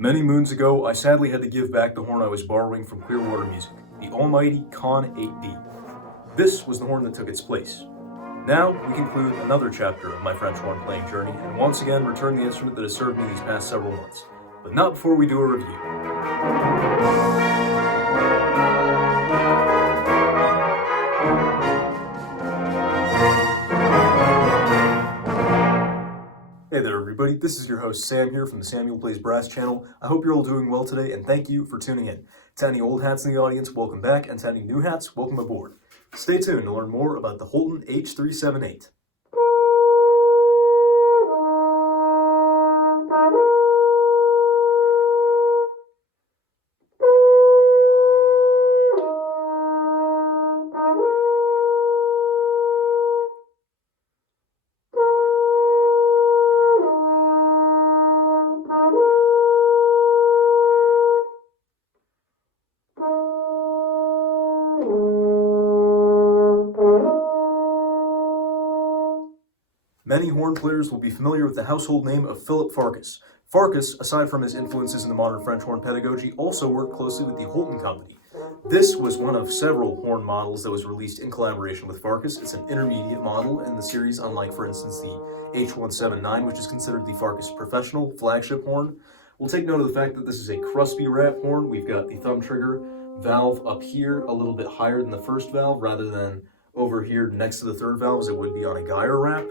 Many moons ago, I sadly had to give back the horn I was borrowing from Clearwater Music, the almighty Conn 8D. This was the horn that took its place. Now, we conclude another chapter of my French horn playing journey, and once again return the instrument that has served me these past several months. But not before we do a review. Hey there everybody, this is your host Sam here from the Samuel Plays Brass channel. I hope you're all doing well today and thank you for tuning in. To any old hats in the audience, welcome back, and to any new hats, welcome aboard. Stay tuned to learn more about the Holton H378. Many horn players will be familiar with the household name of Philip Farkas. Farkas, aside from his influences in the modern French horn pedagogy, also worked closely with the Holton Company. This was one of several horn models that was released in collaboration with Farkas. It's an intermediate model in the series, unlike, for instance, the H378, which is considered the Farkas professional flagship horn. We'll take note of the fact that this is a Crosby wrap horn. We've got the thumb trigger valve up here, a little bit higher than the first valve, rather than over here next to the third valve as it would be on a Geyer wrap.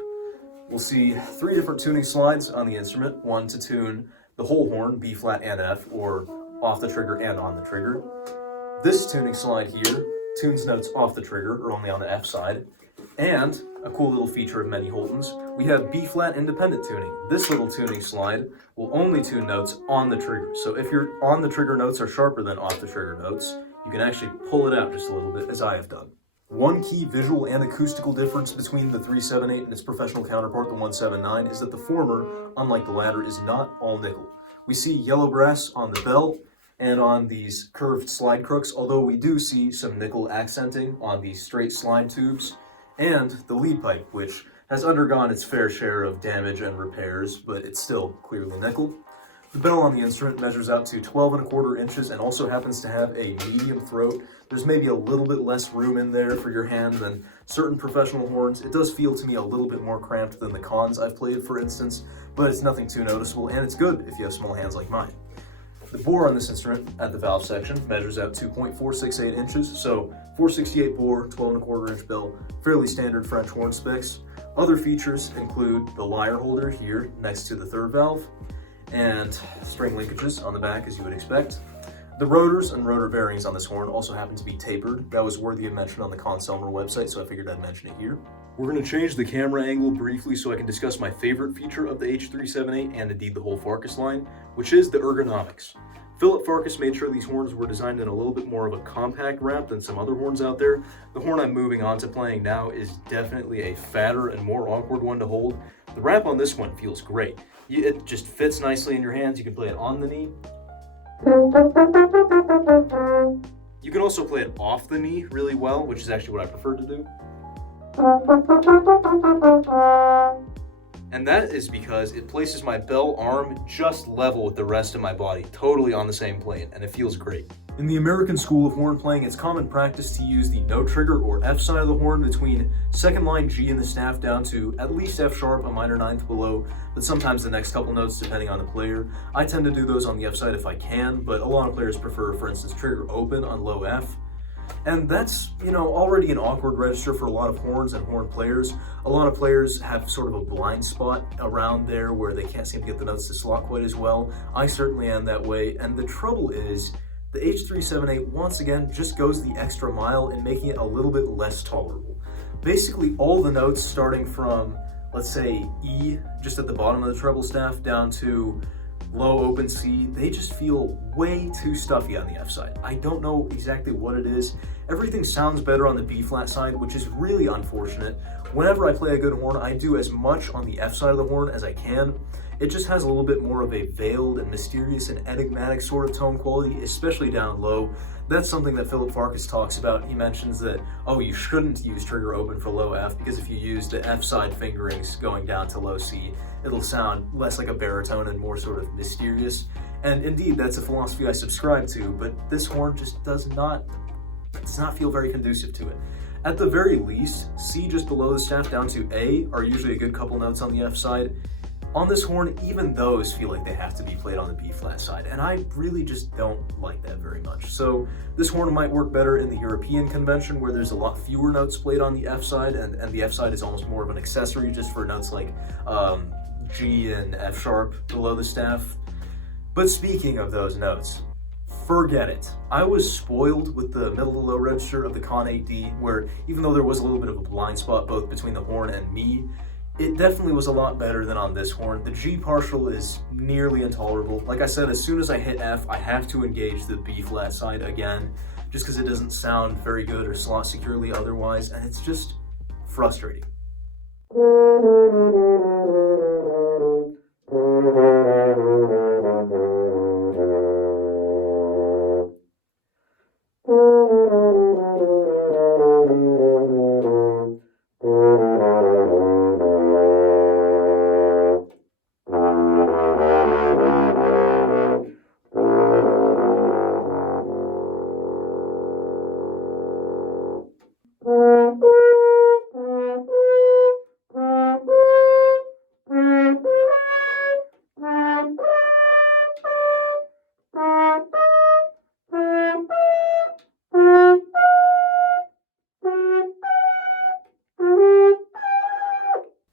We'll see three different tuning slides on the instrument, one to tune the whole horn, B flat and F, or off the trigger and on the trigger. This tuning slide here tunes notes off the trigger, or only on the F side. And a cool little feature of many Holtons, we have B flat independent tuning. This little tuning slide will only tune notes on the trigger. So if your on the trigger notes are sharper than off the trigger notes, you can actually pull it out just a little bit, as I have done. One key visual and acoustical difference between the 378 and its professional counterpart, the 179, is that the former, unlike the latter, is not all nickel. We see yellow brass on the bell and on these curved slide crooks, although we do see some nickel accenting on these straight slide tubes, and the lead pipe, which has undergone its fair share of damage and repairs, but it's still clearly nickel. The bell on the instrument measures out to 12¼ inches and also happens to have a medium throat. There's maybe a little bit less room in there for your hand than certain professional horns. It does feel to me a little bit more cramped than the Conns I've played, for instance, but it's nothing too noticeable, and it's good if you have small hands like mine. The bore on this instrument at the valve section measures out 2.468 inches, so 468 bore, 12¼ inch bell, fairly standard French horn specs. Other features include the lyre holder here next to the third valve, and string linkages on the back, as you would expect. The rotors and rotor bearings on this horn also happen to be tapered. That was worthy of mention on the Conn website, so I figured I'd mention it here. We're going to change the camera angle briefly so I can discuss my favorite feature of the H378 and indeed the whole Farkas line, which is the ergonomics. Philip Farkas made sure these horns were designed in a little bit more of a compact wrap than some other horns out there. The horn I'm moving on to playing now is definitely a fatter and more awkward one to hold. The wrap on this one feels great. It just fits nicely in your hands. You can play it on the knee. You can also play it off the knee really well, which is actually what I prefer to do. And that is because it places my bell arm just level with the rest of my body, totally on the same plane, and it feels great. In the American school of horn playing, it's common practice to use the no trigger or F side of the horn between second line G in the staff down to at least F sharp, a minor ninth below, but sometimes the next couple notes depending on the player. I tend to do those on the F side if I can, but a lot of players prefer, for instance, trigger open on low F. And that's, already an awkward register for a lot of horns and horn players. A lot of players have sort of a blind spot around there where they can't seem to get the notes to slot quite as well. I certainly am that way, and the trouble is, the H378 once again just goes the extra mile in making it a little bit less tolerable. Basically all the notes starting from, let's say, E, just at the bottom of the treble staff, down to low open C, they just feel way too stuffy on the F side. I don't know exactly what it is. Everything sounds better on the B flat side, which is really unfortunate. Whenever I play a good horn, I do as much on the F side of the horn as I can. It just has a little bit more of a veiled and mysterious and enigmatic sort of tone quality, especially down low. That's something that Philip Farkas talks about. He mentions that, you shouldn't use trigger open for low F, because if you use the F side fingerings going down to low C, it'll sound less like a baritone and more sort of mysterious. And indeed, that's a philosophy I subscribe to, but this horn just does not feel very conducive to it. At the very least, C just below the staff down to A are usually a good couple notes on the F side. On this horn, even those feel like they have to be played on the B flat side, and I really just don't like that very much. So this horn might work better in the European convention, where there's a lot fewer notes played on the F side, and the F side is almost more of an accessory just for notes like G and F sharp below the staff. But speaking of those notes, forget it. I was spoiled with the middle to low register of the Conn 8D, where even though there was a little bit of a blind spot both between the horn and me, it definitely was a lot better than on this horn. The G partial is nearly intolerable. Like I said, as soon as I hit F, I have to engage the B flat side again, just because it doesn't sound very good or slot securely otherwise, and it's just frustrating.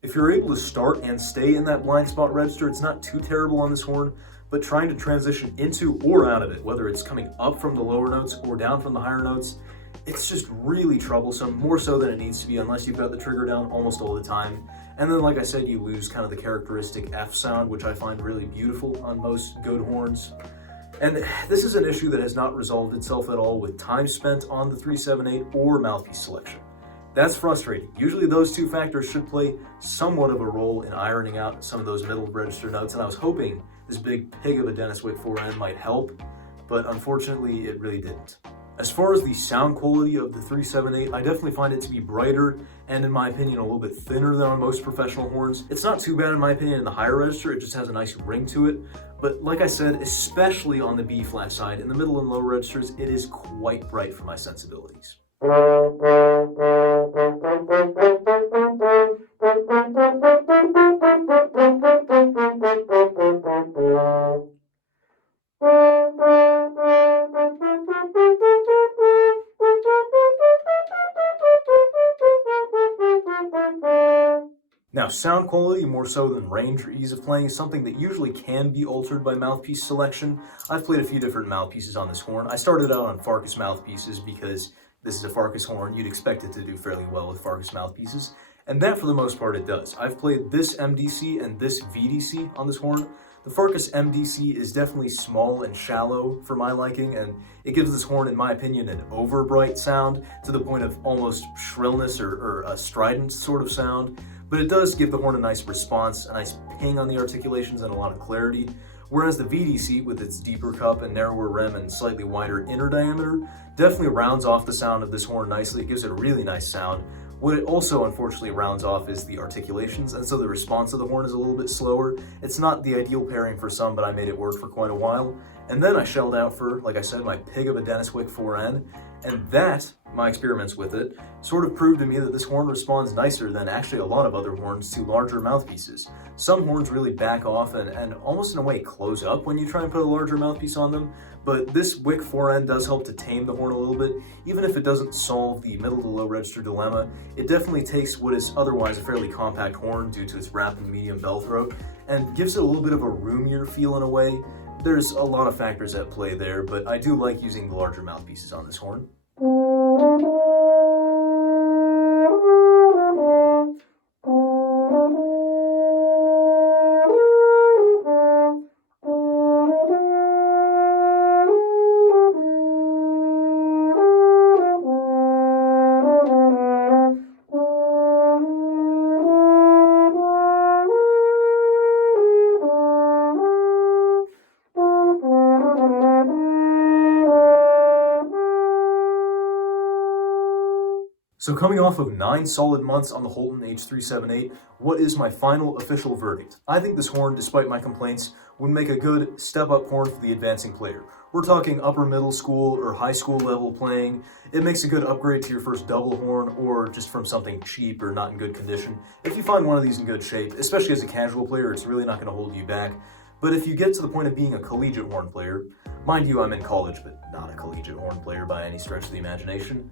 If you're able to start and stay in that blind spot register, it's not too terrible on this horn, but trying to transition into or out of it, whether it's coming up from the lower notes or down from the higher notes, it's just really troublesome, more so than it needs to be unless you've got the trigger down almost all the time. And then, like I said, you lose kind of the characteristic F sound, which I find really beautiful on most good horns. And this is an issue that has not resolved itself at all with time spent on the 378 or mouthpiece selection. That's frustrating. Usually those two factors should play somewhat of a role in ironing out some of those middle register notes, and I was hoping this big pig of a Denis Wick 4N might help, but unfortunately it really didn't. As far as the sound quality of the 378, I definitely find it to be brighter and, in my opinion, a little bit thinner than on most professional horns. It's not too bad in my opinion in the higher register, it just has a nice ring to it, but like I said, especially on the B flat side, in the middle and low registers, it is quite bright for my sensibilities. Now, sound quality, more so than range or ease of playing, is something that usually can be altered by mouthpiece selection. I've played a few different mouthpieces on this horn. I started out on Farkas mouthpieces because this is a Farkas horn. You'd expect it to do fairly well with Farkas mouthpieces, and that for the most part it does. I've played this MDC and this VDC on this horn. The Farkas MDC is definitely small and shallow for my liking, and it gives this horn, in my opinion, an over-bright sound to the point of almost shrillness or a strident sort of sound. But it does give the horn a nice response, a nice ping on the articulations, and a lot of clarity. Whereas the VDC, with its deeper cup and narrower rim and slightly wider inner diameter, definitely rounds off the sound of this horn nicely. It gives it a really nice sound. What it also unfortunately rounds off is the articulations, and so the response of the horn is a little bit slower. It's not the ideal pairing for some, but I made it work for quite a while. And then I shelled out for, like I said, my pig of a Denis Wick 4N, and that, my experiments with it, sort of proved to me that this horn responds nicer than actually a lot of other horns to larger mouthpieces. Some horns really back off and almost in a way close up when you try and put a larger mouthpiece on them, but this Wick 4N does help to tame the horn a little bit. Even if it doesn't solve the middle to low register dilemma, it definitely takes what is otherwise a fairly compact horn due to its wrap and medium bell throat and gives it a little bit of a roomier feel in a way. There's a lot of factors at play there, but I do like using the larger mouthpieces on this horn. So coming off of 9 solid months on the Holton H378, what is my final official verdict? I think this horn, despite my complaints, would make a good step-up horn for the advancing player. We're talking upper middle school or high school level playing. It makes a good upgrade to your first double horn, or just from something cheap or not in good condition. If you find one of these in good shape, especially as a casual player, it's really not going to hold you back. But if you get to the point of being a collegiate horn player, mind you, I'm in college, but not a collegiate horn player by any stretch of the imagination.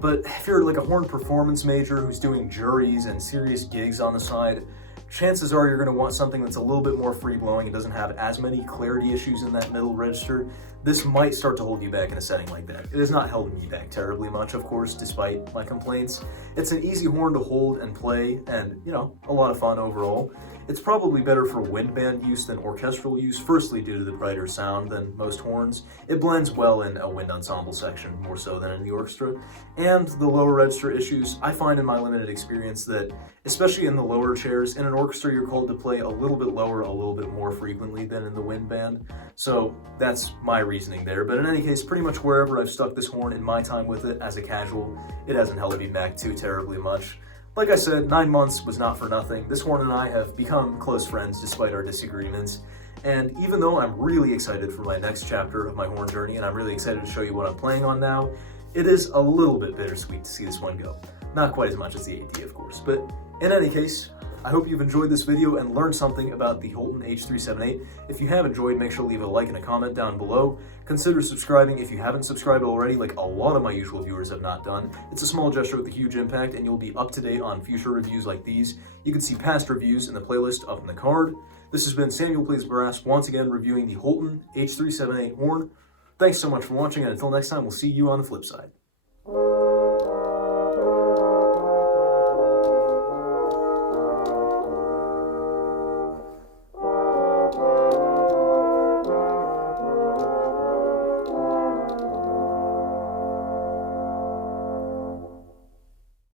But if you're like a horn performance major who's doing juries and serious gigs on the side, chances are you're going to want something that's a little bit more free-blowing and doesn't have as many clarity issues in that middle register. This might start to hold you back in a setting like that. It has not held me back terribly much, of course, despite my complaints. It's an easy horn to hold and play, and, you know, a lot of fun overall. It's probably better for wind band use than orchestral use, firstly due to the brighter sound than most horns. It blends well in a wind ensemble section, more so than in the orchestra. And the lower register issues, I find in my limited experience that, especially in the lower chairs, in an orchestra you're called to play a little bit lower, a little bit more frequently than in the wind band. So that's my reasoning there. But in any case, pretty much wherever I've stuck this horn in my time with it as a casual, it hasn't held me back too terribly much. Like I said, 9 months was not for nothing. This horn and I have become close friends despite our disagreements. And even though I'm really excited for my next chapter of my horn journey, and I'm really excited to show you what I'm playing on now, it is a little bit bittersweet to see this one go. Not quite as much as the AT, of course. But in any case, I hope you've enjoyed this video and learned something about the Holton H378. If you have enjoyed, make sure to leave a like and a comment down below. Consider subscribing if you haven't subscribed already, like a lot of my usual viewers have not done. It's a small gesture with a huge impact, and you'll be up to date on future reviews like these. You can see past reviews in the playlist up in the card. This has been Samuel Plays Brass, once again reviewing the Holton H378 horn. Thanks so much for watching, and until next time, we'll see you on the flip side.